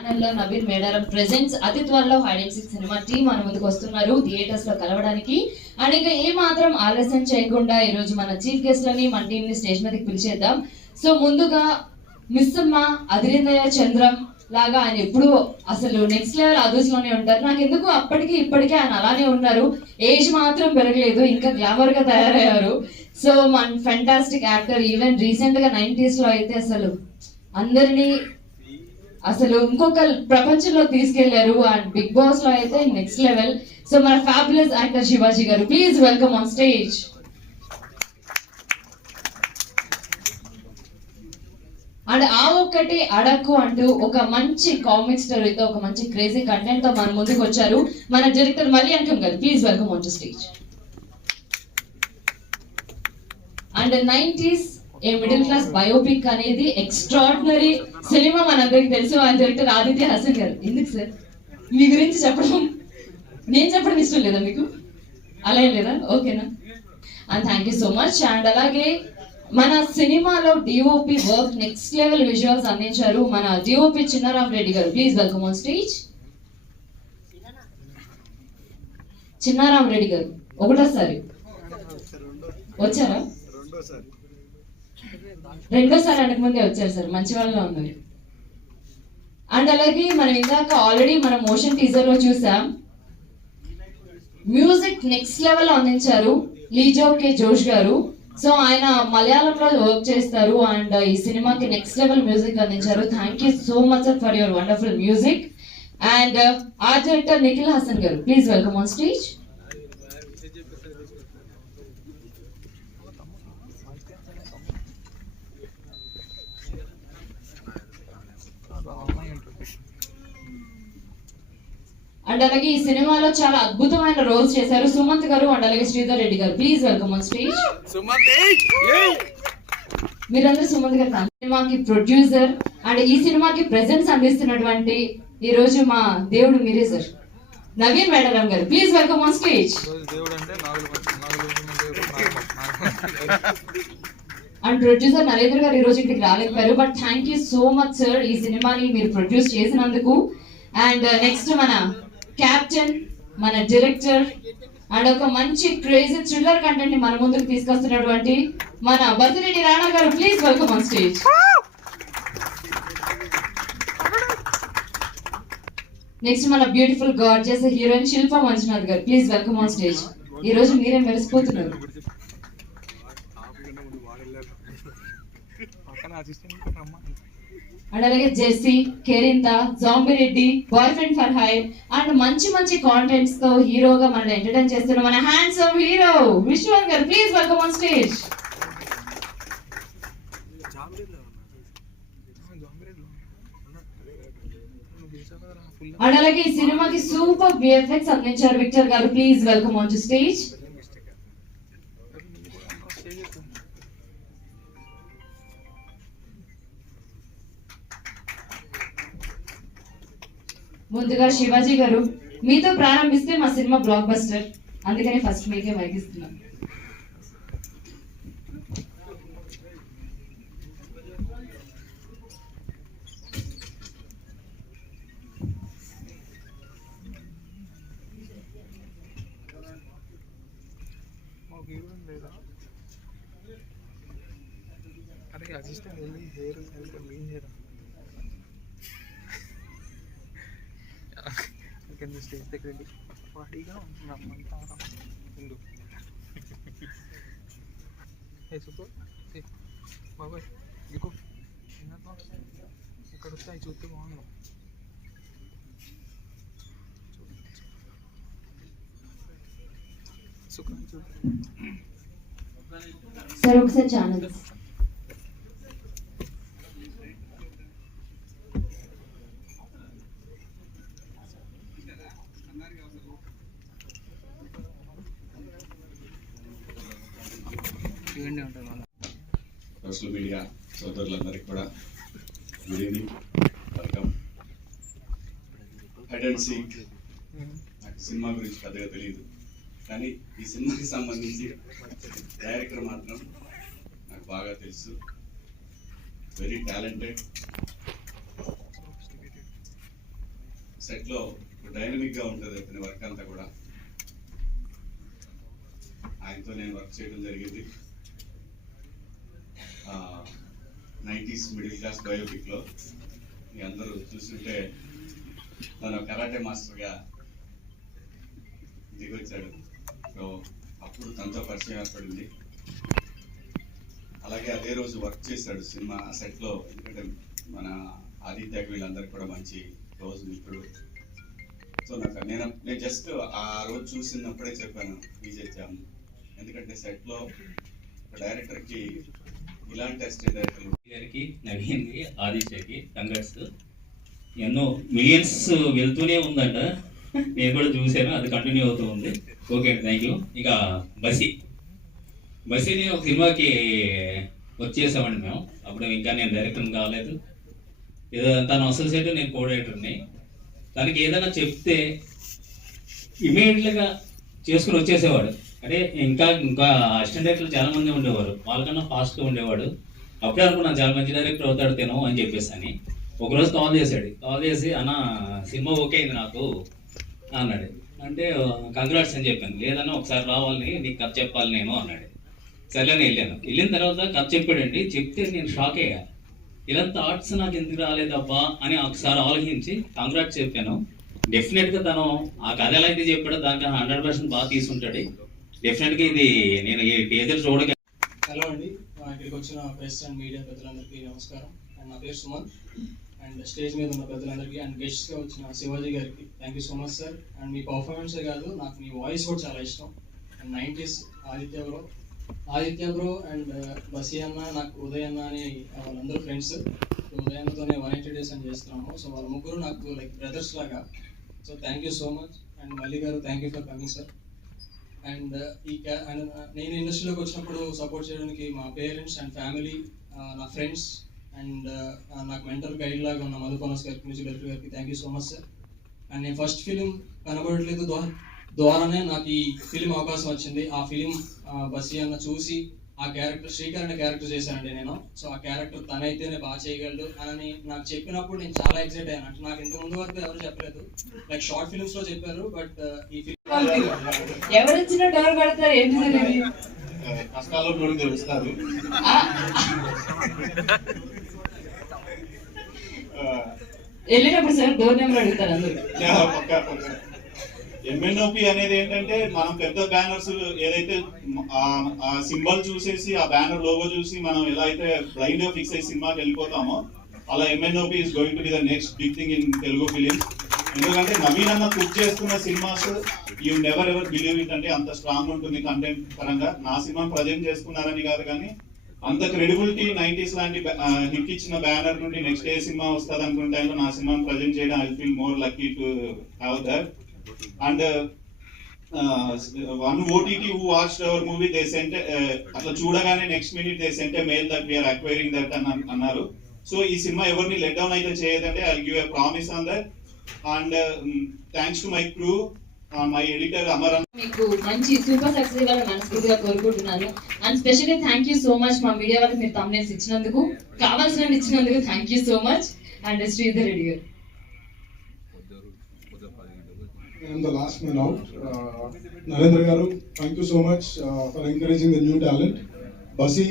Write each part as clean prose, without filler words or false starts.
ఛానల్లో నవీన్ మేడారం ప్రెజెంట్స్ అతి త్వరలో hide and seek cinema team మన ముందుకు వస్తున్నారు థియేటర్స్ లో కలవడానికి. అండ్ ఇంకా ఏ మాత్రం ఆలస్యం చేయకుండా ఈ రోజు మన చీఫ్ గెస్ట్ లని మన టీం ని స్టేజ్ మీదకి పిలిచేద్దాం. సో ముందుగా మిస్సమ్మ అదిరిందయ్య చంద్రం లాగా ఆయన ఎప్పుడు అసలు నెక్స్ట్ లెవెల్ అదర్స్ లోనే ఉంటారు. నాకు ఎందుకు అప్పటికి ఇప్పటికీ ఆయన అలానే ఉన్నారు, ఏజ్ మాత్రం పెరగలేదు, ఇంకా గ్లామర్ గా తయారయ్యారు. సో మన ఫెంటాస్టిక్ యాక్టర్. ఈవెన్ రీసెంట్ గా 90s లో అయితే అసలు అందరినీ అసలు ఇంకొక ప్రపంచంలో తీసుకెళ్లారు. అండ్ బిగ్ బాస్ లో అయితే నెక్స్ట్ లెవెల్. సో మన ఫ్యాబులస్ యాక్టర్ శివాజీ గారు, please welcome on stage. And ఆ ఒక్కటి అడక్కు అంటూ ఒక మంచి కామిక్ స్టోరీతో ఒక మంచి క్రేజీ కంటెంట్ తో మన ముందుకు వచ్చారు మన డైరెక్టర్ మరి అంకం గారు, please welcome on to stage. And 90s a middle class biopic అనేది ఎక్స్ట్రాడినరీ సినిమా మనందరికి తెలుసు. ఆయన డైరెక్టర్ ఆదిత్య హసన్ గారు. ఎందుకు సార్ మీ గురించి చెప్పడం, నేను చెప్పడం ఇష్టం లేదా మీకు? అలా ఏం లేదా? ఓకేనా? And thank you so much. And అలాగే మన సినిమాలో DOP work next level visuals అందించారు మన డిఓపి చిన్నారాం రెడ్డి గారు, please welcome on stage. Chinnaram Reddy గారు ఒకటోసారి వచ్చారా? రెండోసారి అనక ముందే వచ్చారు సార్, మంచి వాళ్ళలో ఉన్నారు. అండ్ అలాగే మనం ఇందాక ఆల్రెడీ మన మోషన్ టీజర్ లో చూసాం, మ్యూజిక్ నెక్స్ట్ లెవెల్ అందించారు లీజో కే జోష్ గారు. సో ఆయన మలయాళంలో వర్క్ చేస్తారు అండ్ ఈ సినిమాకి నెక్స్ట్ లెవెల్ మ్యూజిక్ అందించారు. Thank you so much for your wonderful music. And art director Nikhil Hasan గారు, please welcome on stage. And అలాగే ఈ సినిమాలో చాలా అద్భుతమైన రోల్స్ చేశారు సుమంత్ గారు అండ్ అలాగే శ్రీధర్ రెడ్డి గారు, ప్లీజ్ వెల్కమ్ ఆన్ స్టేజ్. మీరందరూ సుమంత్ గారు సినిమాకి ప్రొడ్యూసర్ అండ్ ఈ సినిమాకి ప్రెజెన్స్ అందిస్తున్నటువంటి ఈ రోజు మా దేవుడు మీరే సార్, నవీన్ మేడారం గారు, please welcome on stage. And producer Narendra గారు ఈ రోజు ఇంటికి రాలేకపోయారు, but thank you so much sir ఈ సినిమాని మీరు ప్రొడ్యూస్ చేసినందుకు. అండ్ నెక్స్ట్ మన క్యాప్టెన్, మన డైరెక్టర్ అండ్ ఒక మంచి క్రేజీ థ్రిల్లర్ కంటెంట్ ని మన ముందుకు తీసుకొస్తున్నటువంటి మన బతిరెడ్డి రాణా గారు, please welcome on stage. Next మన beautiful gorgeous heroine Shilpa Manjunath గారు, ప్లీజ్ వెల్కమ్ ఆన్ స్టేజ్. ఈ రోజు మీరే మెరిసిపోతున్నారు. అండ్ అలాగే Jessie, Kerintha, Zombie Reddy, boyfriend for hire and మంచి మంచి కాంటెంట్స్ తో హీరోగా మనల్ని ఎంటర్టైన్ చేస్తున్న మన హ్యాండ్సమ్ హీరో విశ్వన్ గారు, please welcome on stage. And అలాగే ఈ సినిమాకి సూపర్ విఎఫ్ఎక్స్ అందించారు విక్టర్ గారు, please welcome on to stage. ముందుగా శివాజీ గారు, మీతో ప్రారంభిస్తే మా సినిమా బ్లాక్ బస్టర్, అందుకని ఫస్ట్ మీకే మైక్ ఇస్తున్నాం. స్టేజ్ దగ్గర పార్టీగా రమ్మంటా ముందు వేసుకో బాబాయ్ ఇగో ఇక్కడ వస్తాయి చూస్తే బాగున్నాం. సార్ ఒకసారి ఛానల్ సోషల్ మీడియా సోదరులందరికీ కూడా good evening, welcome. Hide and seek నాకు సినిమా గురించి పెద్దగా తెలియదు, కానీ ఈ సినిమాకి సంబంధించి డైరెక్టర్ మాత్రం నాకు బాగా తెలుసు. వెరీ టాలెంటెడ్, సెట్లో డైనమిక్ గా ఉంటుంది అతని వర్క్ అంతా కూడా. ఆయనతో నేను వర్క్ చేయడం జరిగింది 90s మిడిల్ క్లాస్ బయోపిక్ లో. మీ అందరూ చూస్తుంటే తను కరాటే మాస్టర్గా దిగొచ్చాడు. సో అప్పుడు తనతో పరిచయం ఏర్పడింది. అలాగే అదే రోజు వర్క్ చేశాడు సినిమా సెట్లో. ఎందుకంటే మన ఆదిత్య వీళ్ళందరికీ కూడా మంచి క్లోజ్ మిత్రుడు. సో నేను జస్ట్ ఆ రోజు చూసినప్పుడే చెప్పాను విజయ్, ఎందుకంటే సెట్లో డైరెక్టర్కి ఇలాంటి అసిస్టెంట్ డైరెక్టర్లు గారికి, నవీన్కి, ఆదిత్యకి కంగ్రాట్స్. ఎన్నో మిలియన్స్ వెళ్తూనే ఉందంట, నేను కూడా చూశాను, అది కంటిన్యూ అవుతూ ఉంది. ఓకే అండి, థ్యాంక్ యూ. ఇక బసీని ఒక సినిమాకి వచ్చేసామండి మేము. అప్పుడు ఇంకా నేను డైరెక్టర్ని కాలేదు, ఏదో తను అసోసియేట్, నేను కో డైరెక్టర్ని. తనకి ఏదైనా చెప్తే ఇమీడియట్గా చేసుకుని వచ్చేసేవాడు. అంటే ఇంకా అసిస్టెంట్ డైరెక్టర్లు చాలా మంది ఉండేవారు, వాళ్ళకన్నా ఫాస్ట్గా ఉండేవాడు. అప్పుడే అనుకున్నాను చాలా మంచి డైరెక్టర్ అవుతాడు తిను అని చెప్పేసి అని. ఒకరోజు కాల్ చేసి అన్న సినిమా ఓకే అయింది నాకు అన్నాడు. అంటే కంగ్రాట్స్ అని చెప్పాను. లేదన్నా ఒకసారి రావాలని, నీకు కథ చెప్పాలి నేను అన్నాడు. సరేని వెళ్ళిన తర్వాత కథ చెప్పాడండి. చెప్తే నేను షాక్ అయ్యా, ఇలా థాట్స్ నాకు ఎందుకు రాలేదబ్బా అని ఒకసారి ఆలోచించి కంగ్రాట్స్ చెప్పాను. డెఫినెట్గా తను ఆ కథ ఎలా అయితే చెప్పాడో దానికి 100% బాగా తీసుకుంటాడు. డెఫినెట్గా ఇది నేను ఈ టీజర్ చూడగా. హలో అండి, ఇక్కడికి వచ్చిన ప్రెస్ అండ్ మీడియా పెద్దలందరికీ నమస్కారం. అండ్ నా పేరు సుమన్. అండ్ స్టేజ్ మీద ఉన్న పెద్దలందరికీ అండ్ గెస్ట్గా వచ్చిన శివాజీ గారికి thank you so much sir. And మీ పర్ఫార్మెన్సే కాదు, నాకు మీ వాయిస్ కూడా చాలా ఇష్టం. And 90s Aditya bro and Basi అన్న, నాకు ఉదయ్ అన్న అని వాళ్ళందరూ ఫ్రెండ్స్. ఉదయ్ అన్నతోనే 180 days అని చేస్తున్నాము. సో వాళ్ళ ముగ్గురు నాకు లైక్ బ్రదర్స్ లాగా. So thank you so much. And Malli గారు thank you for coming sir. And నేను ఇండస్ట్రీలోకి వచ్చినప్పుడు సపోర్ట్ చేయడానికి మా పేరెంట్స్ అండ్ ఫ్యామిలీ, నా ఫ్రెండ్స్ అండ్ నాకు మెంటల్ గైడ్ లాగా ఉన్న మధుపనస్ గారికి, మ్యూజిక్ డైరెక్టర్ గారికి thank you so much sir. And నేను ఫస్ట్ ఫిలిం కనబడట్లేదు ద్వారానే నాకు ఈ ఫిలిం అవకాశం వచ్చింది. ఆ ఫిలిం బసీ అన్న చూసి ఆ క్యారెక్టర్ శ్రీకర్ అనే క్యారెక్టర్ చేశానండి నేను. సో ఆ క్యారెక్టర్ తనైతేనే బాగా చేయగలడు అని నాకు చెప్పినప్పుడు నేను చాలా ఎక్సైట్ అయ్యాను. అంటే నాకు ఇంత ముందు వరకు ఎవరు చెప్పలేదు, లైక్ షార్ట్ ఫిల్మ్స్ లో చెప్పారు, బట్ ఈ ఫిలిం ఎవరు వచ్చినా డోర్ కొడతారు, ఏంటి కష్టాల్లో కూడా తెలుస్తారు. వెళ్ళినప్పుడు సార్ డోర్ నెంబర్ అడుగుతారు అందరూ. ఎంఎన్ఓపి అనేది ఏంటంటే, మనం పెద్ద బ్యానర్స్ ఏదైతే ఆ సింబల్ చూసేసి, ఆ బ్యానర్ లోగో చూసి మనం ఎలా అయితే బ్లైండ్ గా ఫిక్స్ అయ్యి సినిమాకి వెళ్ళిపోతామో, అలా MNOP is going to be the next big thing in Telugu films. ఎందుకంటే నవీన్ అన్న కుక్ చేస్తున్న cinemas you never ever believe it, అంటే అంత స్ట్రాంగ్ ఉంటుంది కంటెంట్ పరంగా. నా సినిమా ప్రజెంట్ చేసుకున్నారని కాదు, కానీ అంత క్రెడిబిలిటీ 90s లాంటి హిట్ ఇచ్చిన బ్యానర్ నుండి నెక్స్ట్ ఏ సినిమా వస్తుంది అనుకున్న టైంలో నా సినిమాని ప్రజెంట్ చేయడం I feel more lucky to have that. And one OTT who watched our movie, they sent అట్లా చూడగానే next minute they sent a mail that we are acquiring that అని అన్నారు. సో ఈ సినిమా ఎవరిని లెట్ డౌన్ అయితే చేయదంటే I give a promise on that. And thanks to my crew, my editor Amar. మీకు మంచి సూపర్ సక్సెస్ ఇవ్వాలని మనస్ఫూర్తిగా కోరుకుంటున్నాను. And specially thank you so much మా మీడియా వాళ్ళకి మీరు thumbnails ఇచ్చినందుకు, కావాల్సిన ఇచ్చినందుకు thank you so much. And Sridhar Reddy గారు. I am the last man out. Narendra Garu, thank you so much for encouraging the new talent. Basi,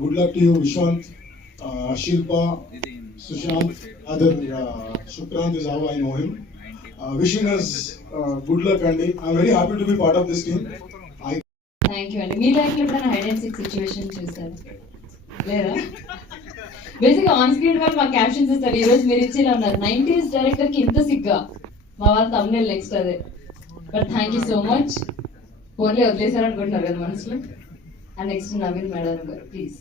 good luck to you. Vishwant, Shilpa, Sushant, other Shukrant is how I know him. Wishing us good luck, Andy. I am very happy to be part of this team. Thank you అండి. మీ లైఫ్లో ఎప్పుడైనా hide and sick situation చూసారు లేదా? బేసిక్గా on screen వాళ్ళు మా captions ఇస్తారు, ఈరోజు మీరు ఇచ్చేలా ఉన్నారు. 90s డైరెక్టర్కి ఇంత సిగ్గా మా వాళ్ళు తమిళ నెక్స్ట్ అదే. But thank you so much. ఫోన్లే వదిలేశారు అనుకుంటున్నారు కదా మనసులో. అండ్ నెక్స్ట్ నవీన్ మేడం గారు ప్లీజ్.